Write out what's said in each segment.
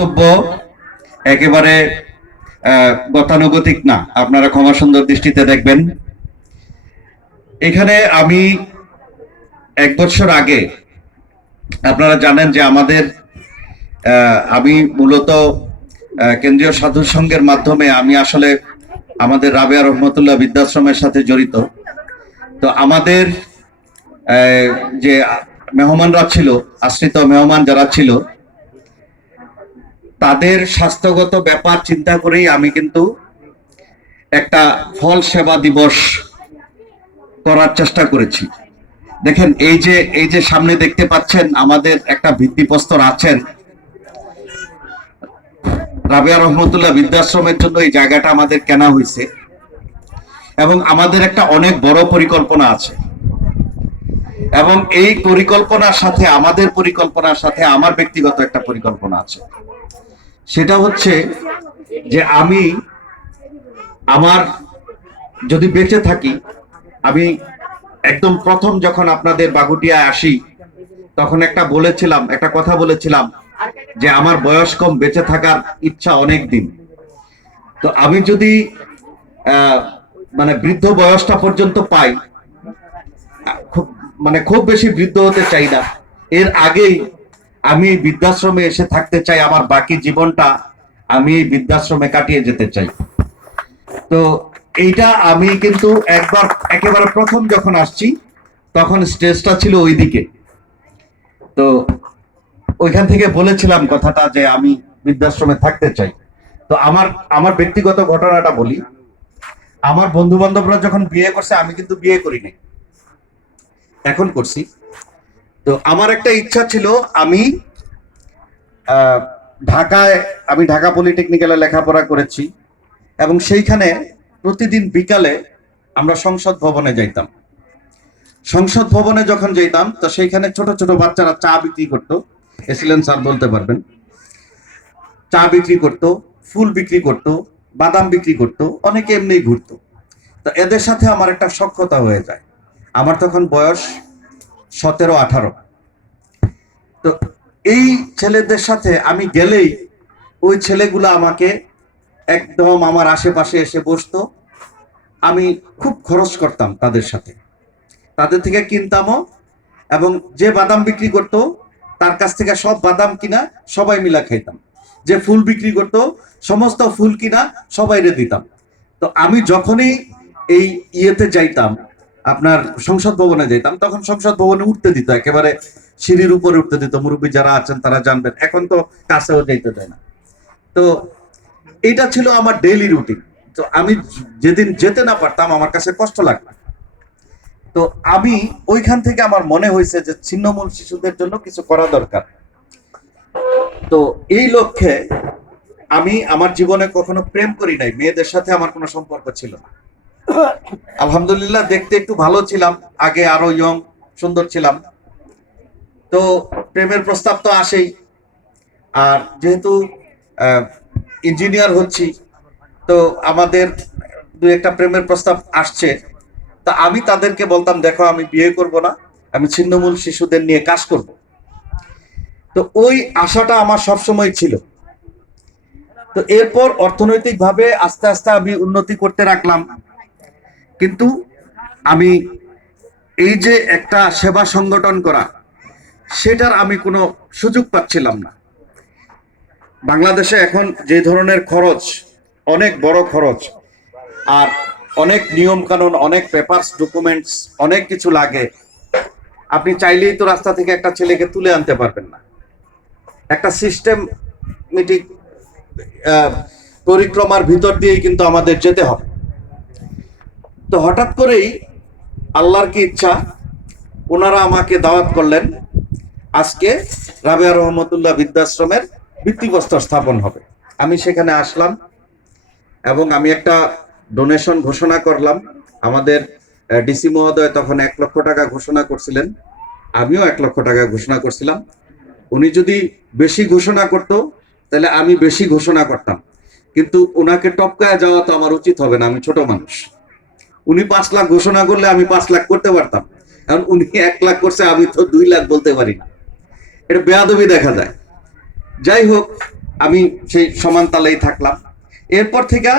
বক্তব্য একেবারে গতানুগতিক না। আপনারা ক্ষমা সুন্দর দৃষ্টিতে দেখবেন। এখানে আমি এক বছর আগে, আপনারা জানেন যে আমাদের আমি মূলত কেন্দ্রীয় সাধু সংঘের মাধ্যমে আমি আসলে আমাদের রাবেয়া রহমতুল্লাহ বৃদ্ধাশ্রমের সাথে জড়িত। তো আমাদের যে মেহমানরা ছিল, আশ্রিত মেহমান যারা ছিল তাদের স্বাস্থ্যগত ব্যাপার চিন্তা করেই আমি কিন্তু একটা ফল সেবা দিবস করার চেষ্টা করেছি। দেখেন, এই যে এই যে সামনে দেখতে পাচ্ছেন, আমাদের একটা ভিত্তিপ্রস্তর আছেন। রাবিয়া রহমতুল্লাহ বৃদ্ধাশ্রমের জন্য এই জায়গাটা আমাদের কেনা হয়েছে। এবং আমাদের একটা অনেক বড় পরিকল্পনা আছে। এবং এই পরিকল্পনার সাথে, আমাদের পরিকল্পনার সাথে আমার ব্যক্তিগত একটা পরিকল্পনা আছে। সেটা হচ্ছে যে আমি আমার যদি বেঁচে থাকি, আমি একদম প্রথম যখন আপনাদের বাগুটিয়ায় আসি, তখন একটা বলেছিলাম, একটা কথা বলেছিলাম যে আমার বয়স কম, বেঁচে থাকার ইচ্ছা অনেক দিন। তো আমি যদি মানে বৃদ্ধ বয়সটা পর্যন্ত পাই খুব মানে খুব বেশি বৃদ্ধ হতে চাই না, এর আগেই আমি বৃদ্ধাশ্রমে এসে থাকতে চাই, আমার বাকি জীবনটা আমি এই বৃদ্ধাশ্রমে কাটিয়ে যেতে চাই। তো এইটা আমি কিন্তু একবার, একেবারে প্রথম যখন আসছি, তখন স্টেজটা ছিল ওইদিকে। তো ওইখান থেকে বলেছিলাম কথাটা যে আমি বৃদ্ধাশ্রমে থাকতে চাই। তো আমার আমার ব্যক্তিগত ঘটনাটা বলি। আমার বন্ধু বান্ধবরা যখন বিয়ে করছে, আমি কিন্তু বিয়ে করি নাই এখন করছি। তো আমার একটা ইচ্ছা ছিল, আমি ঢাকায়, আমি ঢাকা পলিটেকনিক্যালে লেখাপড়া করেছি এবং সেইখানে প্রতিদিন বিকালে আমরা সংসদ ভবনে যাইতাম। সংসদ ভবনে যখন যেতাম তো সেইখানে ছোট ছোট বাচ্চারা চা বিক্রি করতো। এসিলেন স্যার বলতে পারবেন। চা বিক্রি করতো, ফুল বিক্রি করতো, বাদাম বিক্রি করতো, অনেকে এমনি ঘুরতো। তো এদের সাথে আমার একটা সক্ষতা হয়ে যায়। আমার তখন বয়স সতেরো, আঠারো। তো এই ছেলেদের সাথে আমি গেলেই ওই ছেলেগুলো আমাকে একদম আমার আশেপাশে এসে বসতো। আমি খুব খরচ করতাম তাদের সাথে। তাদের থেকে কিনতামও এবং যে বাদাম বিক্রি করতো, তার কাছ থেকে সব বাদাম কিনা সবাই মিলা খাইতাম। যে ফুল বিক্রি করতো, সমস্ত ফুল কিনা সবাইরে দিতাম। তো আমি যখনই এই ইয়েতে যাইতাম আপনার সংসদ ভবনে যাইতাম, তখন সংসদ ভবনে উঠতে দিত, একেবারে সিঁড়ির উপরে উঠতে দিত। মুরব্বী যারা আছেন তারা জানবেন, এখন তো কাছেও যাইতে দেয় না। তো এটা ছিল আমার ডেইলি রুটিন তো আমি যেদিন যেতে না পারতাম, আমার কাছে কষ্ট লাগতো। তো আমি ওইখান থেকে আমার মনে হয়েছে যে ছিন্নমূল শিশুদের জন্য কিছু করা দরকার। তো এই লক্ষ্যে আমি আমার জীবনে কখনো প্রেম করি নাই, মেয়েদের সাথে আমার কোনো সম্পর্ক ছিল না। আলহামদুলিল্লাহ, দেখতে একটু ভালো ছিলাম, আগে আরও ইয়ং সুন্দর ছিলাম। তো প্রেমের প্রস্তাব তো আসেই। আর যেহেতু ইঞ্জিনিয়ার হচ্ছি, তো আমাদের দু একটা প্রেমের প্রস্তাব আসছে। তা আমি তাদেরকে বলতাম, দেখো, আমি বিয়ে করব না, আমি ছিন্নমূল শিশুদের নিয়ে কাজ করব। তো ওই আশাটা আমার সব সময় ছিল। তো এরপর অর্থনৈতিকভাবে আস্তে আস্তে আমি উন্নতি করতে রাখলাম। কিন্তু আমি এই যে একটা সেবা সংগঠন করা, সেটার আমি কোনো সুযোগ পাচ্ছিলাম না। বাংলাদেশে এখন যে ধরনের খরচ, অনেক বড় খরচ, আর অনেক নিয়ম কানুন অনেক পেপারস ডকুমেন্টস অনেক কিছু লাগে, আপনি চাইলেই তো রাস্তা থেকে একটা ছেলেকে তুলে আনতে পারবেন না। একটা সিস্টেমেটিক পরিক্রমার ভিতর দিয়েই কিন্তু আমাদের যেতে হবে। তো হঠাৎ করেই আল্লাহর কি ইচ্ছা? ওনারা আমাকে দাওয়াত করলেন, আজকে রাবেয়া রহমতুল্লাহ বৃদ্ধাশ্রমের ভিত্তিপ্রস্তর স্থাপন হবে। আমি সেখানে আসলাম এবং আমি একটা ডোনেশন ঘোষণা করলাম। আমাদের ডিসি মহোদয় তখন এক লক্ষ টাকা ঘোষণা করছিলেন, আমিও এক লক্ষ টাকা ঘোষণা করছিলাম। উনি যদি বেশি ঘোষণা করতো, তাহলে আমি বেশি ঘোষণা করতাম। কিন্তু ওনাকে টপকায় যাওয়া তো আমার উচিত হবে না, আমি ছোট মানুষ। উনি পাঁচ লাখ ঘোষণা করলে আমি পাঁচ লাখ করতে পারতাম। কারণ উনি এক লাখ করছে, আমি তো দুই লাখ বলতে পারি না। এটা বেয়াদবি দেখা যায়। যাই হোক, আমি সেই সমান তালেই থাকলাম। এরপর থেকে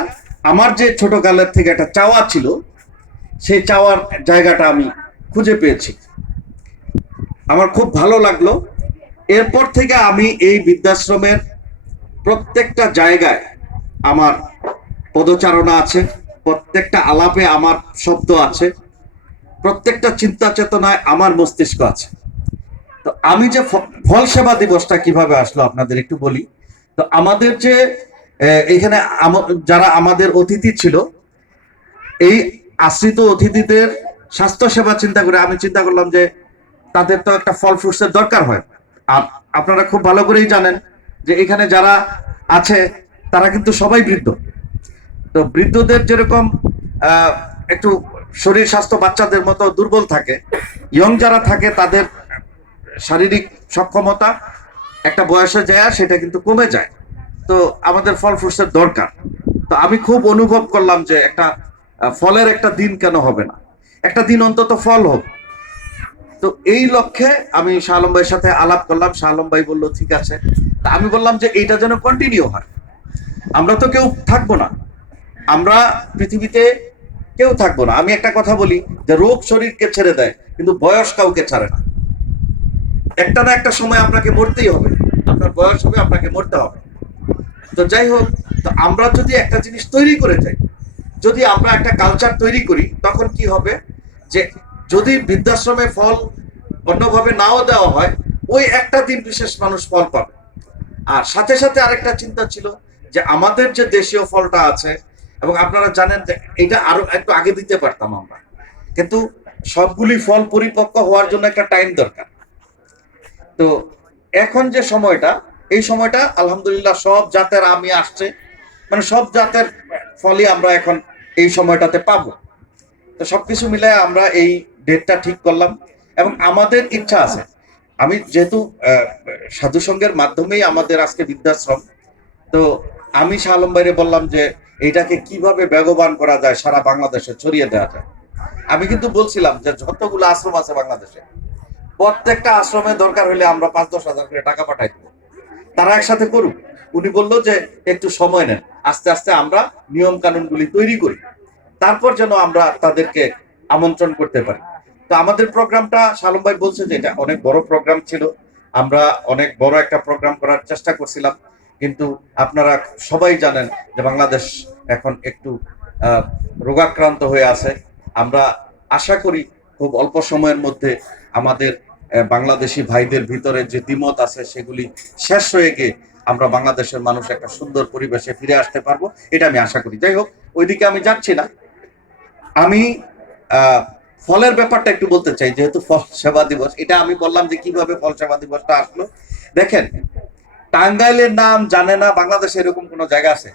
আমার যে ছোটকালের থেকে একটা চাওয়া ছিল, সেই চাওয়ার জায়গাটা আমি খুঁজে পেয়েছি। আমার খুব ভালো লাগল। এরপর থেকে আমি এই বৃদ্ধাশ্রমের প্রত্যেকটা জায়গায় আমার পদচারণা আছে। প্রত্যেকটা আলাপে আমার শব্দ আছে, প্রত্যেকটা চিন্তা চেতনায় আমার মস্তিষ্ক আছে। তো আমি যে ফল সেবা দিবসটা কীভাবে আসলো আপনাদের একটু বলি। তো আমাদের যে এখানে যারা আমাদের অতিথি ছিল, এই আশ্রিত অতিথিদের স্বাস্থ্য সেবা চিন্তা করে আমি চিন্তা করলাম যে, তাদের তো একটা ফল ফ্রুটসের দরকার হয়। আপনারা খুব ভালো করেই জানেন যে এখানে যারা আছে, তারা কিন্তু সবাই বৃদ্ধ। তো বৃদ্ধদের যেরকম একটু শরীর স্বাস্থ্য বাচ্চাদের মতো দুর্বল থাকে ইয়ং যারা থাকে তাদের শারীরিক সক্ষমতা একটা বয়সে যায়, সেটা কিন্তু কমে যায়। তো আমাদের ফল ফ্রুটসের দরকার। তো আমি খুব অনুভব করলাম যে একটা ফলের একটা দিন কেন হবে না? একটা দিন অন্তত ফল হোক। তো এই লক্ষ্যে আমি শাহ আলম ভাইয়ের সাথে আলাপ করলাম। শাহ আলম ভাই বলল, ঠিক আছে। তা আমি বললাম যে এইটা যেন কন্টিনিউ হয়। আমরা তো কেউ থাকব না। আমরা পৃথিবীতে কেউ থাকব না। আমি একটা কথা বলি, যে রোগ শরীরকে ছেড়ে দেয়, কিন্তু বয়স কাউকে ছাড়ে না। একটা না একটা সময় আপনাকে মরতেই হবে। আপনার বয়স হবে, আপনাকে মরতে হবে। তো যাই হোক, তো আমরা যদি একটা জিনিস তৈরি করে যাই, যদি আমরা একটা কালচার তৈরি করি, তখন কি হবে? যে যদি বৃদ্ধাশ্রমে ফল অন্যভাবে নাও দেওয়া হয়, ওই একটা দিন বিশেষ মানুষ ফল পাবে। আর সাথে সাথে আরেকটা চিন্তা ছিল, যে আমাদের যে দেশীয় ফলটা আছে এবং আপনারা জানেন যে এটা আরও একটু আগে দিতে পারতাম আমরা। কিন্তু সবগুলি ফল পরিপক্ক হওয়ার জন্য একটা টাইম দরকার। তো এখন যে সময়টা এই সময়টা আলহামদুলিল্লাহ সব জাতের আমি আসছে। মানে সব জাতের ফলই আমরা এখন এই সময়টাতে পাব। তো সবকিছু মিলে আমরা এই ডেটটা ঠিক করলাম এবং আমাদের ইচ্ছা আছে। আমি যেহেতু আহ, সাধু মাধ্যমেই আমাদের আজকে বৃদ্ধাশ্রম তো আমি শাহ আলম বললাম যে এটাকে কীভাবে বেগবান করা যায় সারা বাংলাদেশে ছড়িয়ে দেওয়া যায়? আমি কিন্তু বলছিলাম যে যতগুলো আশ্রম আছে বাংলাদেশে, প্রত্যেকটা আশ্রমে দরকার হলে আমরা পাঁচ দশ হাজার করে টাকা পাঠাই দেবো। তারা একসাথে করুক। উনি বলল যে একটু সময় নেন। আস্তে আস্তে আমরা নিয়ম কানুনগুলি তৈরি করি। তারপর যেন আমরা তাদেরকে আমন্ত্রণ করতে পারি। তো আমাদের প্রোগ্রামটা, শালম ভাই বলছে যে এটা অনেক বড় প্রোগ্রাম ছিল। আমরা অনেক বড় একটা প্রোগ্রাম করার চেষ্টা করছিলাম। কিন্তু আপনারা সবাই জানেন যে বাংলাদেশ এখন একটু রোগাক্রান্ত হয়ে আছে। আমরা আশা করি খুব অল্প সময়ের মধ্যে আমাদের বাংলাদেশি ভাইদের ভিতরে যে দ্বিমত আছে সেগুলি শেষ হয়ে গিয়ে আমরা বাংলাদেশের মানুষ একটা সুন্দর পরিবেশে ফিরে আসতে পারব, এটা আমি আশা করি। যাই হোক, ওইদিকে আমি যাচ্ছি না। আমি ফলের ব্যাপারটা একটু বলতে চাই, যেহেতু ফল সেবা দিবস, এটা আমি বললাম যে কীভাবে ফল সেবা দিবসটা আসলো। দেখেন টাঙ্গাইলের নাম জানে না বাংলাদেশে এরকম কোনো জায়গা আছে?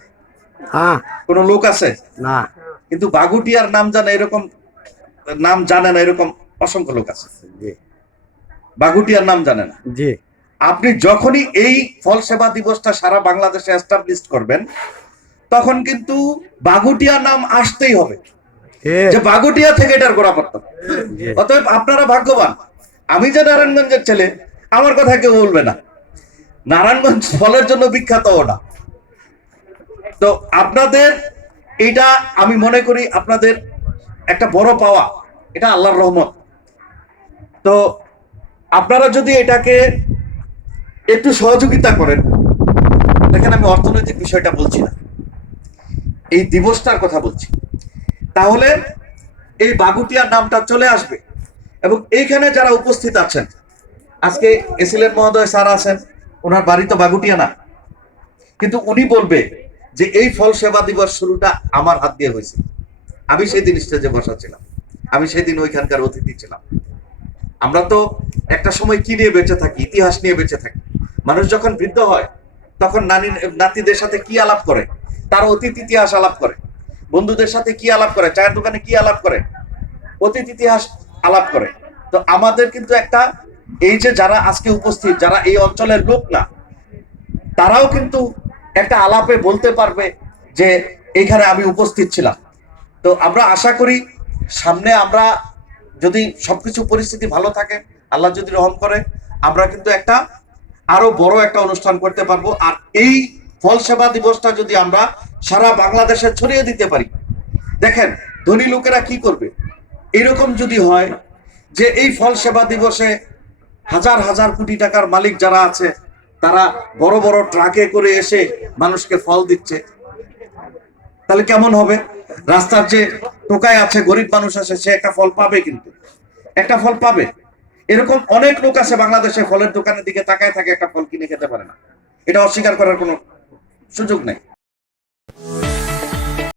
কোনো লোক আছে? না। কিন্তু বাগুটিয়ার নাম জানে এরকম নাম জানে না এরকম অসংখ্য লোক আছে। বাগুটিয়ার নাম জানে না। জি। আপনি যখনই এই ফল সেবা দিবসটা সারা বাংলাদেশে এস্টাবলিশ করবেন তখন কিন্তু বাগুটিয়া নাম আসতেই হবে। যে বাগুটিয়া থেকে এটার গোড়াপত্তন অতএব আপনারা ভাগ্যবান। আমি যে নারায়ণগঞ্জের ছেলে আমার কথা কেউ বলবে না। নারায়ণগঞ্জ ফলের জন্য বিখ্যাতও না তো আপনাদের এটা আমি মনে করি আপনাদের একটা বড় পাওয়া। এটা আল্লাহর রহমত। তো আপনারা যদি এটাকে একটু সহযোগিতা করেন, দেখেন আমি অর্থনৈতিক বিষয়টা বলছি না। এই দিবসটার কথা বলছি। তাহলে এই বাগুটিয়ার নামটা চলে আসবে। এবং এইখানে যারা উপস্থিত আছেন, আজকে এসিলেন মহোদয় স্যার আছেন ওনার বাড়ি তো বাগুটিয়া না। কিন্তু উনি বলবে যে এই ফল সেবা দিবস শুরুটা আমার হাত দিয়ে হয়েছে। আমি সেদিন স্টেজে বসা ছিলাম আমি সেদিন ওইখানকার অতিথি ছিলাম। আমরা তো একটা সময় কি নিয়ে বেঁচে থাকি, ইতিহাস নিয়ে বেঁচে থাকি। মানুষ যখন বৃদ্ধ হয়, তখন নানি নাতিদের সাথে কি আলাপ করে? তার অতীত ইতিহাস আলাপ করে। বন্ধুদের সাথে কি আলাপ করে? চায়ের দোকানে কি আলাপ করে? অতীত ইতিহাস আলাপ করে। তো আমাদের কিন্তু একটা এই যে যারা আজকে উপস্থিত, যারা এই অঞ্চলের লোক না, তারাও কিন্তু একটা আলাপে বলতে পারবে যে এইখানে আমি উপস্থিত ছিলাম। তো আমরা আশা করি সামনে আমরা যদি সবকিছু পরিস্থিতি ভালো থাকে, আল্লাহ যদি রহম করে, আমরা কিন্তু একটা আরও বড় একটা অনুষ্ঠান করতে পারব। আর এই ফল সেবা দিবসটা যদি আমরা সারা বাংলাদেশে ছড়িয়ে দিতে পারি, দেখেন ধনী লোকেরা কি করবে? এরকম যদি হয় যে এই ফল সেবা দিবসে হাজার হাজার কোটি টাকার মালিক যারা আছে, তারা বড় বড় ট্রাকে করে এসে মানুষকে ফল দিচ্ছে। তাহলে কেমন হবে? রাস্তার যে টোকায় আছে, গরিব মানুষ আছে, সে একটা ফল পাবে কিন্তু। একটা ফল পাবে। এরকম অনেক লোক আছে বাংলাদেশে, ফলের দোকানের দিকে তাকায় থাকে, একটা ফল কিনে খেতে পারে না। এটা অস্বীকার করার কোনো সুযোগ নেই।